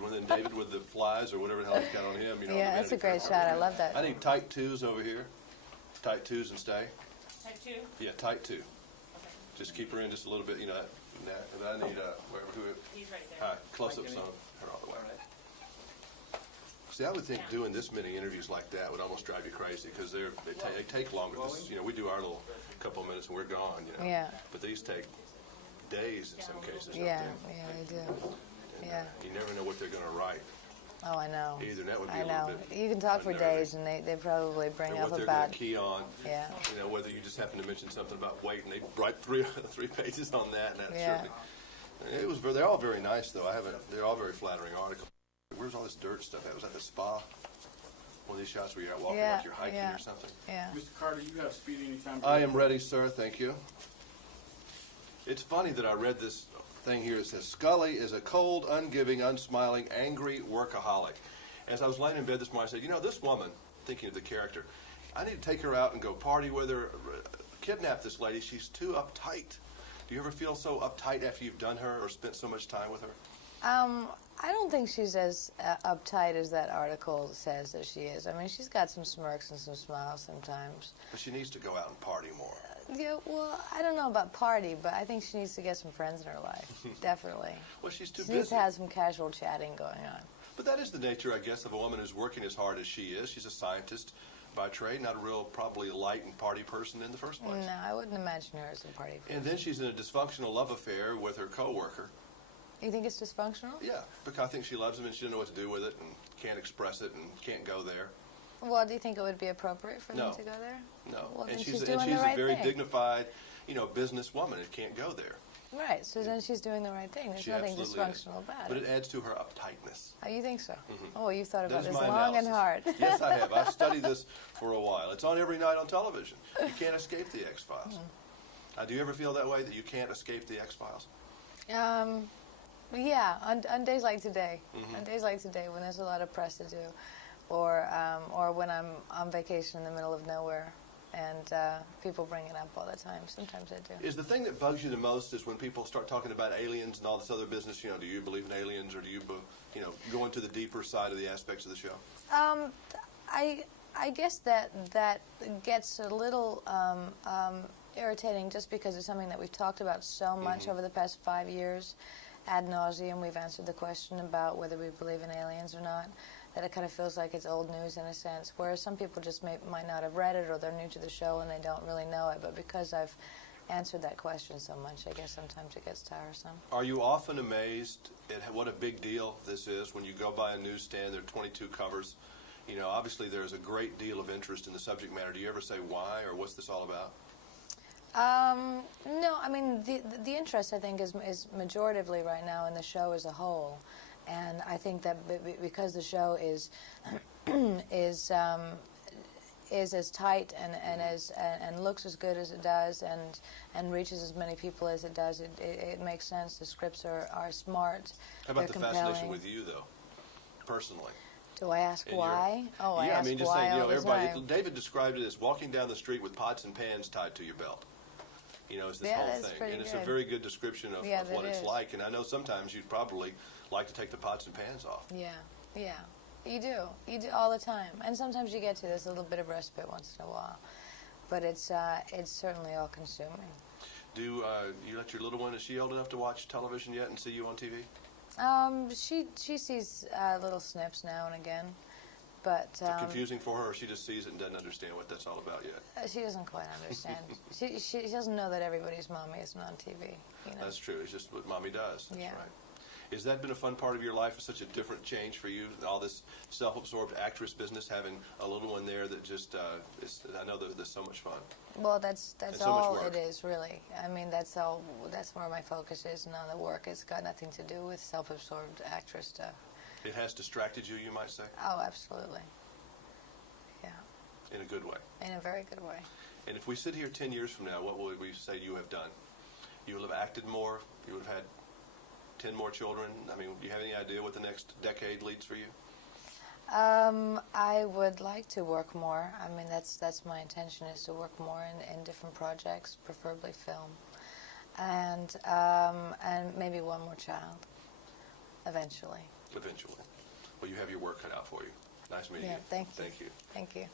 there's one. Then David with the flies or whatever the hell he's got on him. You know, yeah, that's a great shot. I love that. I need tight twos over here. Tight twos and stay. Tight two? Yeah, tight two. Okay. Just keep her in just a little bit, you know. And I need whoever. He's right there. All right, close-ups on her all the way. See, I would think doing this many interviews like that would almost drive you crazy because they take longer. This, you know, we do our little couple of minutes and we're gone. You know. Yeah. But these take days in some cases. Yeah, yeah, they do. And, yeah. You never know what they're going to write. Oh, I know. Either that would be I a know. little bit. You can talk for days, and they probably bring up what they're about going to key on. Yeah. You know, whether you just happen to mention something about weight, and they write three pages on that, and that certainly. It was. They're all very nice, though. They're all very flattering articles. Where's all this dirt stuff at? Was that the spa? One of these shots where you're out walking like you're hiking or something? Yeah. Mr. Carter, you have speed anytime. I am ready, sir. Thank you. It's funny that I read this thing here. It says, Scully is a cold, ungiving, unsmiling, angry workaholic. As I was laying in bed this morning, I said, you know, this woman, thinking of the character, I need to take her out and go party with her, kidnap this lady. She's too uptight. Do you ever feel so uptight after you've done her or spent so much time with her? I don't think she's as uptight as that article says that she is. I mean, she's got some smirks and some smiles sometimes. But she needs to go out and party more. Yeah, well, I don't know about party, but I think she needs to get some friends in her life. Definitely. Well, she's too busy. busy. She needs to have some casual chatting going on. But that is the nature, I guess, of a woman who's working as hard as she is. She's a scientist by trade, not a real, probably light and party person in the first place. No, I wouldn't imagine her as a party person. And then she's in a dysfunctional love affair with her coworker. You think it's dysfunctional? Yeah, because I think she loves him and she doesn't know what to do with it and can't express it and can't go there. Well, do you think it would be appropriate for them to go there? No. Well, then and she's doing the right a very thing. dignified, business woman and can't go there. Right, so then she's doing the right thing. There's nothing dysfunctional about it. But it adds to her uptightness. Oh, you think so? Mm-hmm. Oh, you thought about this my long analysis. and hard. Yes, I have. I've studied this for a while. It's on every night on television. You can't escape the X-Files. Do you ever feel that way, that you can't escape the X-Files? Yeah, on days like today. On days like today when there's a lot of press to do, or when I'm on vacation in the middle of nowhere and people bring it up all the time. Sometimes I do. Is the thing that bugs you the most is when people start talking about aliens and all this other business, do you believe in aliens or do you, go into the deeper side of the aspects of the show? I guess that gets a little irritating just because it's something that we've talked about so much over the past 5 years. Ad nauseum, we've answered the question about whether we believe in aliens or not, that it kind of feels like it's old news in a sense, whereas some people just might not have read it or they're new to the show and they don't really know it, but because I've answered that question so much, I guess sometimes it gets tiresome. Are you often amazed at what a big deal this is when you go by a newsstand, there are 22 covers, obviously there's a great deal of interest in the subject matter. Do you ever say why or what's this all about? No, I mean the interest I think is majoritively right now in the show as a whole, and I think that because the show is as tight and looks as good as it does and reaches as many people as it does, it makes sense. The scripts are smart. How about the fascination with you though, personally? Do I ask why? I mean, just saying, everybody. Time. David described it as walking down the street with pots and pans tied to your belt. It's this whole thing. And it's a very good description of what it's like. And I know sometimes you'd probably like to take the pots and pans off. Yeah. You do. You do all the time. And sometimes you get to this little bit of respite once in a while. But it's certainly all-consuming. Do you let your little one, is she old enough to watch television yet and see you on TV? She sees little snips now and again. But is it confusing for her, or she just sees it and doesn't understand what that's all about yet? She doesn't quite understand. she doesn't know that everybody's mommy isn't on TV. That's true. It's just what mommy does. That's right. Has that been a fun part of your life? Such a different change for you? All this self-absorbed actress business, having a little one there that just I know that there's so much fun. Well, that's all it is, really. I mean, that's where my focus is, and on the work. It's got nothing to do with self-absorbed actress stuff. It has distracted you, you might say? Oh, absolutely. Yeah. In a good way? In a very good way. And if we sit here 10 years from now, what will we say you have done? You will have acted more? You would have had 10 more children? I mean, do you have any idea what the next decade leads for you? I would like to work more. I mean, that's my intention, is to work more in different projects, preferably film. And maybe one more child, eventually. eventually. Well, you have your work cut out for you. Nice meeting Yeah, you. thank you. Thank you. Thank you.